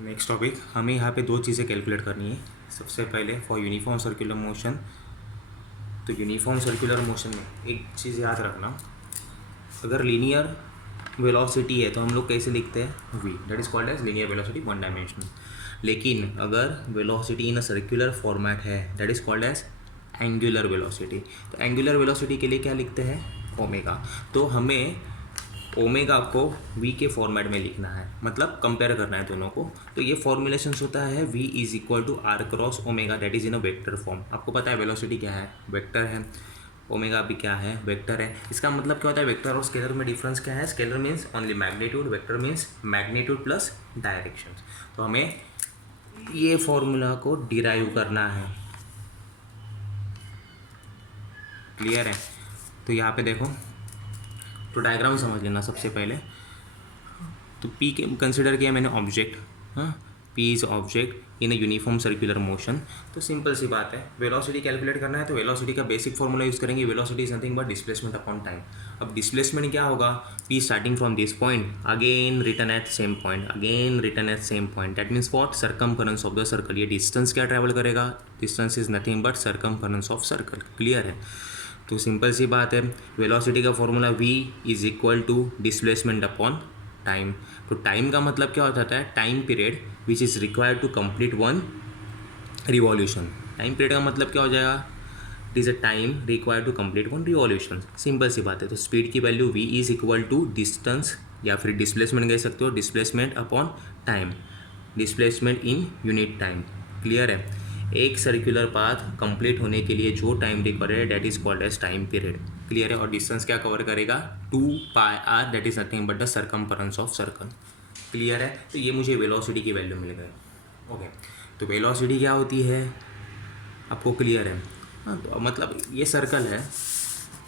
Next topic, हमें यहाँ पे दो चीज़ें कैलकुलेट करनी है। सबसे पहले फॉर यूनिफॉर्म सर्कुलर मोशन, तो यूनिफॉर्म सर्कुलर मोशन में एक चीज़ याद रखना, अगर लीनियर वेलोसिटी है तो हम लोग कैसे लिखते हैं, v, that is called as linear velocity one dimensional. लेकिन अगर velocity in a circular format है that is called as angular velocity. तो एंगुलर वेलोसिटी के लिए क्या लिखते हैं, ओमेगा। तो हमें ओमेगा को v के फॉर्मेट में लिखना है, मतलब कंपेयर करना है दोनों को। तो ये फॉर्मुलेशन होता है v is equal to R cross omega, that is in a vector form. आपको पता है वेलोसिटी क्या है, वेक्टर है, ओमेगा भी क्या है, वेक्टर है। इसका मतलब क्या होता है, वेक्टर और स्केलर में डिफरेंस क्या है, scalar means only magnitude, vector means magnitude plus direction. तो हमें ये फॉर्मूला को डिराइव करना है, क्लियर है। तो यहाँ पे देखो, तो डायग्राम समझ लेना सबसे पहले। तो पी के कंसिडर किया मैंने ऑब्जेक्ट, हाँ, P is object in a uniform circular motion. तो सिंपल सी बात है, वेलोसिटी कैलकुलेट करना है तो वेलोसिटी का बेसिक फॉर्मूला यूज़ करेंगे। Velocity is nothing but displacement upon time. अब डिस्प्लेसमेंट क्या होगा, P starting from this point again return at same point, again return at same point, that means what, circumference of the circle. ये distance क्या travel करेगा, distance is nothing but circumference of circle, clear है। तो simple सी बात है, velocity का formula v is equal to displacement upon time. तो टाइम का मतलब क्या होता है, time period which is required to complete one revolution. Time period का मतलब क्या हो जाएगा, it is a time required to complete one revolution. Simple सी बात है। तो स्पीड की value v is equal to distance या फिर डिस्प्लेसमेंट कह सकते हो, displacement upon time, displacement in unit time, clear है। एक सर्कुलर पाथ कंप्लीट होने के लिए जो टाइम रिक्वायर्ड है that is called as time period, clear है। और डिस्टेंस क्या कवर करेगा, 2πr, that is nothing but the circumference of circle, clear है। तो ये मुझे वेलोसिटी की वैल्यू मिल गई, ओके। तो वेलोसिटी क्या होती है आपको क्लियर है, हाँ। तो मतलब ये सर्कल है,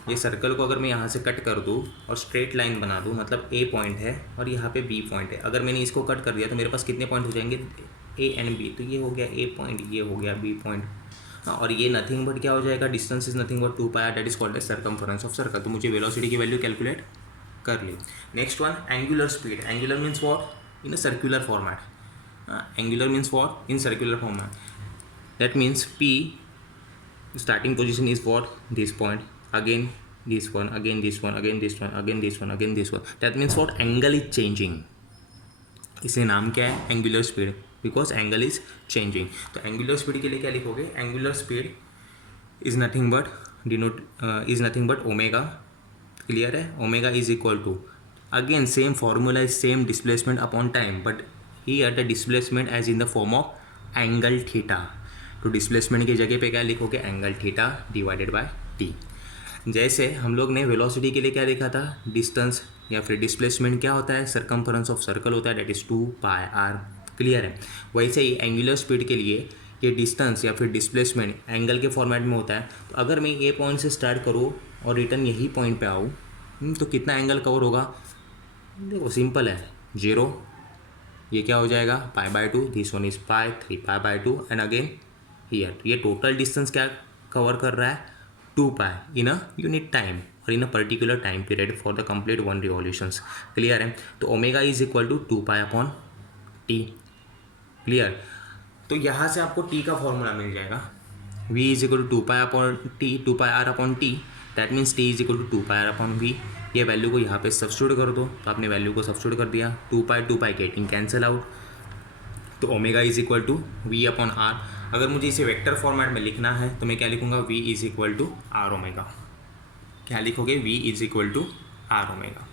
ये सर्कल को अगर मैं यहाँ से कट कर दूँ और स्ट्रेट लाइन बना दूँ, मतलब ए पॉइंट है और यहाँ पे बी पॉइंट है। अगर मैंने इसको कट कर दिया तो मेरे पास कितने पॉइंट हो जाएंगे, ए एंड बी। तो ये हो गया ए पॉइंट, ये हो गया बी पॉइंट, हाँ। और ये नथिंग बट क्या हो जाएगा, distance is nothing but 2πr, that is called as circumference of circle. तो मुझे वेलोसिटी की वैल्यू कैलकुलेट कर ली। Next one, angular speed. Angular means what, in a circular format, angular means what, in circular format. That means P starting position is what, this point, again this one, again this one, again this one, again this one, again this one, that means what, angle is changing। इसे नाम क्या है, angular speed, because angle is changing. तो angular speed के लिए क्या लिखोगे, angular speed is nothing but denote is nothing but omega, clear है। Omega is equal to, again same formula is same, displacement upon time, but here the displacement as in the form of angle theta. तो displacement की जगह पे क्या लिखोगे, angle theta divided by T. जैसे हम लोग ने वेलोसिटी के लिए क्या लिखा था, डिस्टेंस या फिर डिस्प्लेसमेंट क्या होता है, सर्कमफरेंस ऑफ सर्कल होता है, दैट इज़ 2πr, क्लियर है। वैसे ही एंगुलर स्पीड के लिए ये डिस्टेंस या फिर डिस्प्लेसमेंट एंगल के फॉर्मेट में होता है। तो अगर मैं ए पॉइंट से स्टार्ट करूँ और रिटर्न यही पॉइंट पे आऊँ, तो कितना एंगल कवर होगा, देखो सिंपल है, 0, ये क्या हो जाएगा, π/2, this one is π, 3π/2 and again here. ये टोटल डिस्टेंस क्या कवर कर रहा है, 2π इन अ यूनिट टाइम और in a particular time period for the complete one revolutions, clear है। तो omega is equal to 2π/t, clear. तो यहाँ से आपको टी का फॉर्मूला मिल जाएगा, v is equal to 2π/t, 2πr/t, that means t is equal to 2πr/v। ये वैल्यू को यहाँ पे सब्स्टिट्यूट कर दो, तो आपने वैल्यू को सब्स्टिट्यूट कर दिया, 2π गेटिंग कैंसिल आउट। तो omega is equal to v/r। अगर मुझे इसे वेक्टर फॉर्मेट में लिखना है तो मैं क्या लिखूंगा, v is equal to r omega. क्या लिखोगे, v is equal to r omega.